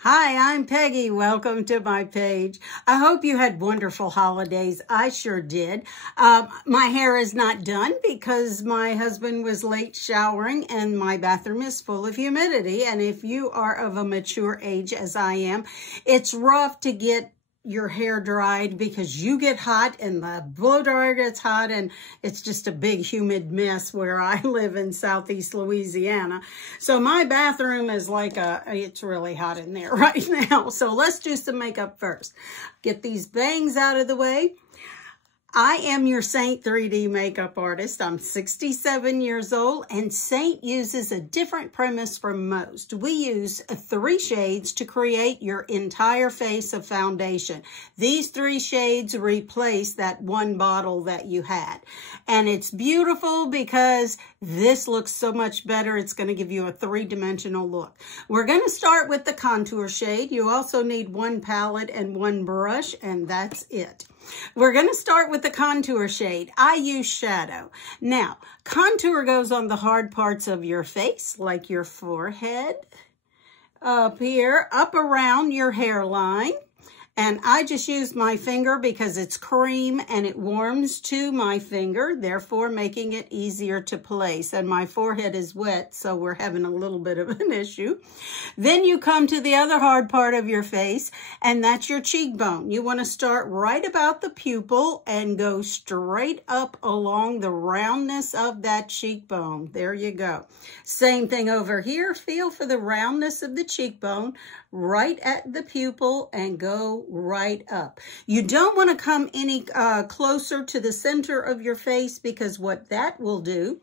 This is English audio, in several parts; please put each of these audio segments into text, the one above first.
Hi, I'm Peggy. Welcome to my page. I hope you had wonderful holidays. I sure did. My hair is not done because my husband was late showering and my bathroom is full of humidity. And if you are of a mature age as I am, it's rough to get your hair dried because you get hot and the blow dryer gets hot and it's just a big humid mess where I live in Southeast Louisiana. So my bathroom is like it's really hot in there right now. So let's do some makeup first. Get these bangs out of the way. I am your Seint 3D makeup artist. I'm 67 years old, and Seint uses a different premise from most. We use 3 shades to create your entire face of foundation. These 3 shades replace that one bottle that you had. And it's beautiful because this looks so much better. It's going to give you a 3-dimensional look. We're going to start with the contour shade. You also need 1 palette and 1 brush, and that's it. We're going to start with the contour shade. I use shadow. Now, contour goes on the hard parts of your face, like your forehead, up here, up around your hairline. And I just use my finger because it's cream and it warms to my finger, therefore making it easier to place. And my forehead is wet, so we're having a little bit of an issue. Then you come to the other hard part of your face, and that's your cheekbone. You want to start right about the pupil and go straight up along the roundness of that cheekbone. There you go. Same thing over here. Feel for the roundness of the cheekbone right at the pupil and go right up. You don't want to come any closer to the center of your face because what that will do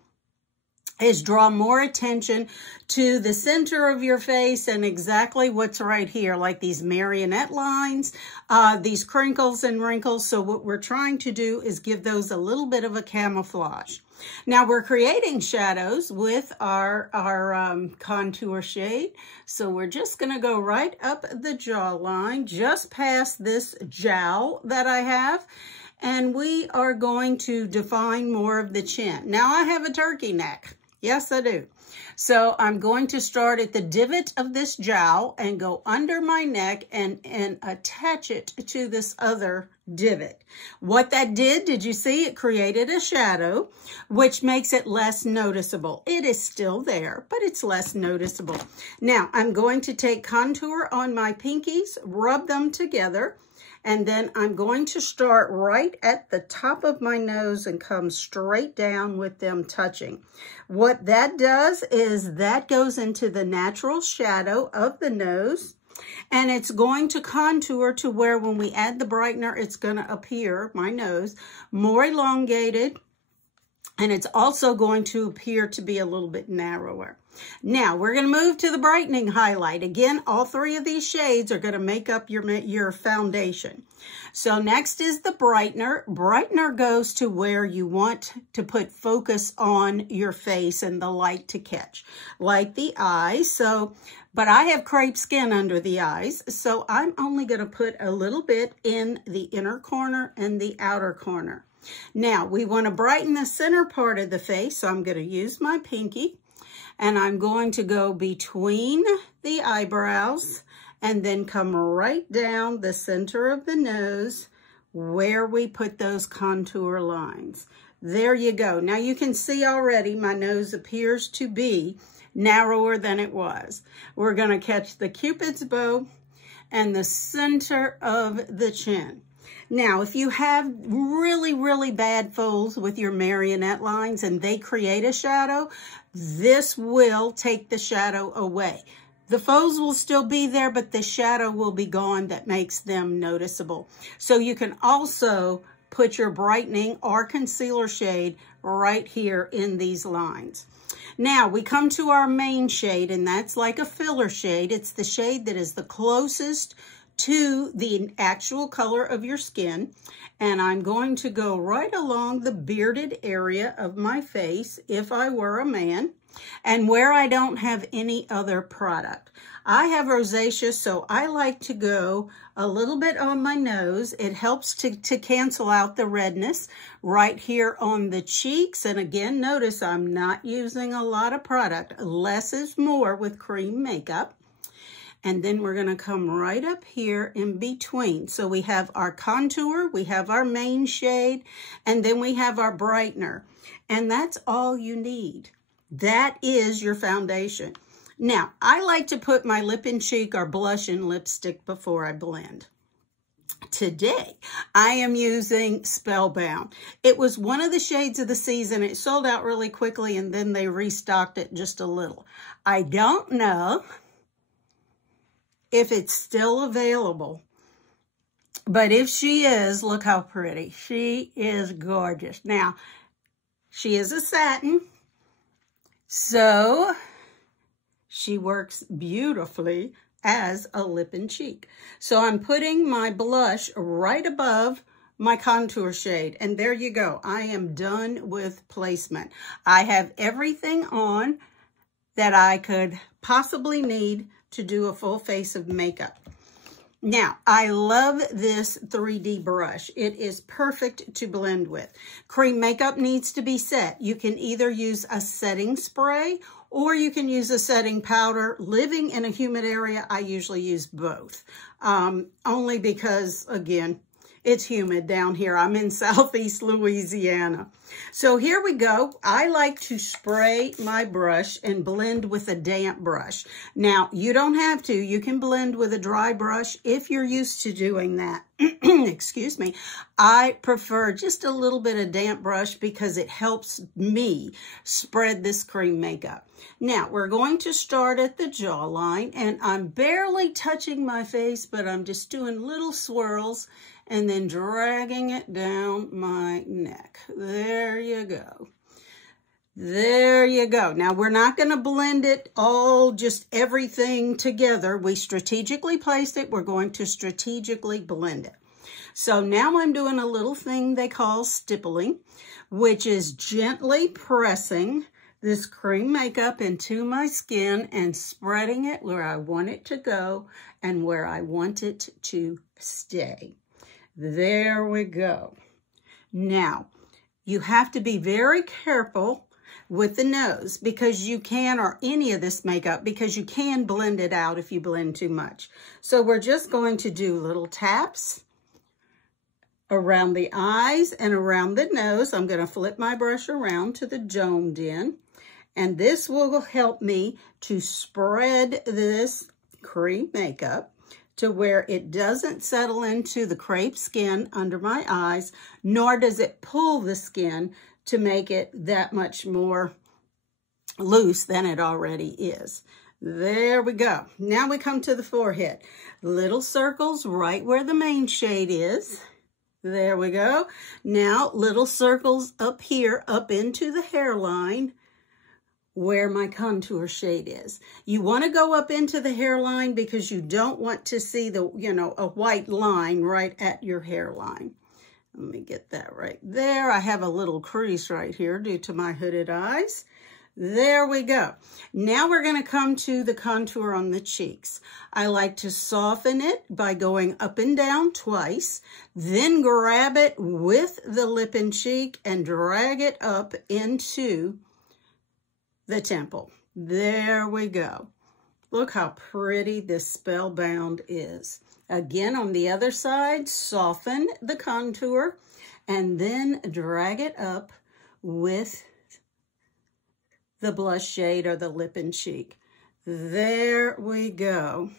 is draw more attention to the center of your face and exactly what's right here, like these marionette lines, these crinkles and wrinkles. So what we're trying to do is give those a little bit of a camouflage. Now we're creating shadows with our contour shade. So we're just going to go right up the jawline, just past this jowl that I have. And we are going to define more of the chin. Now I have a turkey neck. Yes, I do. So I'm going to start at the divot of this jowl and go under my neck and attach it to this other divot. What that did you see? It created a shadow, which makes it less noticeable. It is still there, but it's less noticeable. Now I'm going to take contour on my pinkies, rub them together, and then I'm going to start right at the top of my nose and come straight down with them touching. What that does is that goes into the natural shadow of the nose, and it's going to contour to where when we add the brightener, it's going to appear, my nose, more elongated, and it's also going to appear to be a little bit narrower. Now, we're going to move to the brightening highlight. Again, all 3 of these shades are going to make up your foundation. So next is the brightener. Brightener goes to where you want to put focus on your face and the light to catch, like the eyes. But I have crepe skin under the eyes, so I'm only going to put a little bit in the inner corner and the outer corner. Now, we want to brighten the center part of the face, so I'm going to use my pinky. And I'm going to go between the eyebrows and then come right down the center of the nose where we put those contour lines. There you go. Now you can see already my nose appears to be narrower than it was. We're going to catch the Cupid's bow and the center of the chin. Now, if you have really, really bad folds with your marionette lines and they create a shadow, this will take the shadow away. The folds will still be there, but the shadow will be gone that makes them noticeable. So you can also put your brightening or concealer shade right here in these lines. Now, we come to our main shade, and that's like a filler shade. It's the shade that is the closest to the actual color of your skin, and I'm going to go right along the bearded area of my face if I were a man, and where I don't have any other product. I have rosacea, so I like to go a little bit on my nose. It helps to cancel out the redness right here on the cheeks. And again, notice I'm not using a lot of product. Less is more with cream makeup. And then we're going to come right up here in between. So we have our contour, we have our main shade, and then we have our brightener. And that's all you need. That is your foundation. Now, I like to put my lip and cheek or blush and lipstick before I blend. Today, I am using Spellbound. It was one of the shades of the season. It sold out really quickly, and then they restocked it just a little. I don't know if it's still available, but if she is, look how pretty. She is gorgeous. Now, she is a satin, so she works beautifully as a lip and cheek. So I'm putting my blush right above my contour shade, and there you go. I am done with placement. I have everything on that I could possibly need to do a full face of makeup. Now, I love this 3D brush. It is perfect to blend with. Cream makeup needs to be set. You can either use a setting spray or you can use a setting powder. Living in a humid area, I usually use both. Only because, again, it's humid down here. I'm in Southeast Louisiana. So here we go. I like to spray my brush and blend with a damp brush. Now, you don't have to. You can blend with a dry brush if you're used to doing that. Excuse me. I prefer just a little bit of damp brush because it helps me spread this cream makeup. Now, we're going to start at the jawline, and I'm barely touching my face, but I'm just doing little swirls and then dragging it down my neck. There you go. There you go. Now, we're not going to blend it all, just everything together. We strategically placed it. We're going to strategically blend it. So now I'm doing a little thing they call stippling, which is gently pressing this cream makeup into my skin and spreading it where I want it to go and where I want it to stay. There we go. Now, you have to be very careful with the nose because you can, or any of this makeup, because you can blend it out if you blend too much. So we're just going to do little taps around the eyes and around the nose. I'm going to flip my brush around to the domed in, and this will help me to spread this cream makeup to where it doesn't settle into the crepe skin under my eyes, nor does it pull the skin to make it that much more loose than it already is. There we go. Now we come to the forehead. Little circles right where the main shade is. There we go. Now little circles up here, up into the hairline, where my contour shade is. You want to go up into the hairline because you don't want to see the, a white line right at your hairline. Let me get that right there. I have a little crease right here due to my hooded eyes. There we go. Now we're going to come to the contour on the cheeks. I like to soften it by going up and down twice, then grab it with the lip and cheek and drag it up into the temple. There we go. Look how pretty this Spellbound is. Again, on the other side, soften the contour and then drag it up with the blush shade or the lip and cheek. There we go.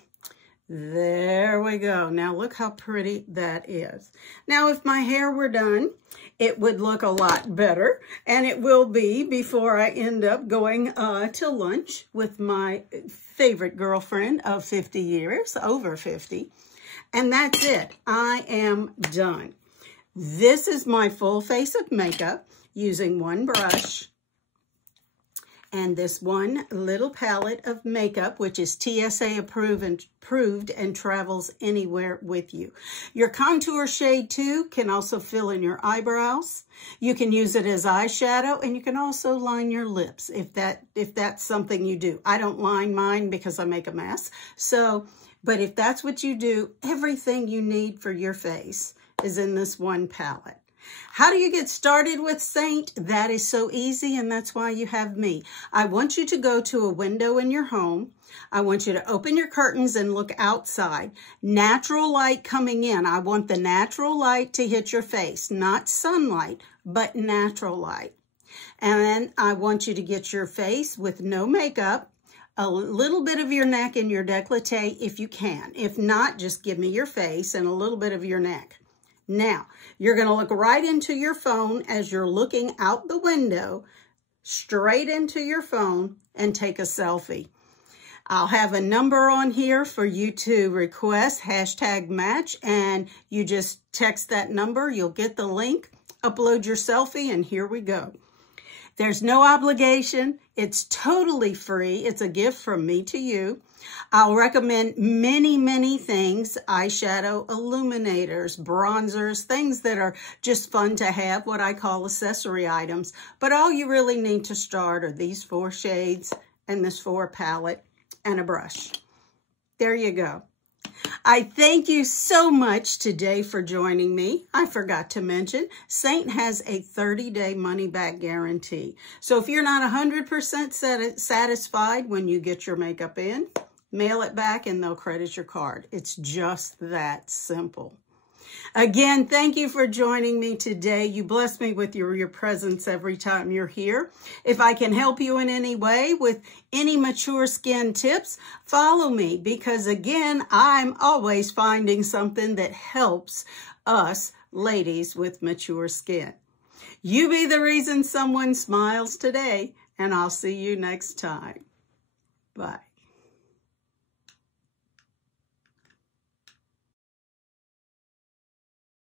There we go. Now look how pretty that is. Now if my hair were done, it would look a lot better, and it will be before I end up going to lunch with my favorite girlfriend of 50 years, over 50. And that's it. I am done. This is my full face of makeup using one brush and this one little palette of makeup, which is TSA approved and travels anywhere with you. Your contour shade too can also fill in your eyebrows. You can use it as eyeshadow, and you can also line your lips if that's something you do. I don't line mine because I make a mess. So, but if that's what you do, everything you need for your face is in this one palette. How do you get started with Seint? That is so easy, and that's why you have me. I want you to go to a window in your home. I want you to open your curtains and look outside. Natural light coming in. I want the natural light to hit your face, not sunlight, but natural light. And then I want you to get your face with no makeup, a little bit of your neck and your décolleté if you can. If not, just give me your face and a little bit of your neck. Now, you're going to look right into your phone as you're looking out the window, straight into your phone, and take a selfie. I'll have a number on here for you to request #match, and you just text that number. You'll get the link, upload your selfie, and here we go. There's no obligation. It's totally free. It's a gift from me to you. I'll recommend many, many things, eyeshadow, illuminators, bronzers, things that are just fun to have, what I call accessory items. But all you really need to start are these 4 shades and this 4 palette and a brush. There you go. I thank you so much today for joining me. I forgot to mention, Seint has a 30-day money-back guarantee. So if you're not 100% satisfied when you get your makeup in, mail it back and they'll credit your card. It's just that simple. Again, thank you for joining me today. You bless me with your presence every time you're here. If I can help you in any way with any mature skin tips, follow me because, again, I'm always finding something that helps us ladies with mature skin. You be the reason someone smiles today, and I'll see you next time. Bye.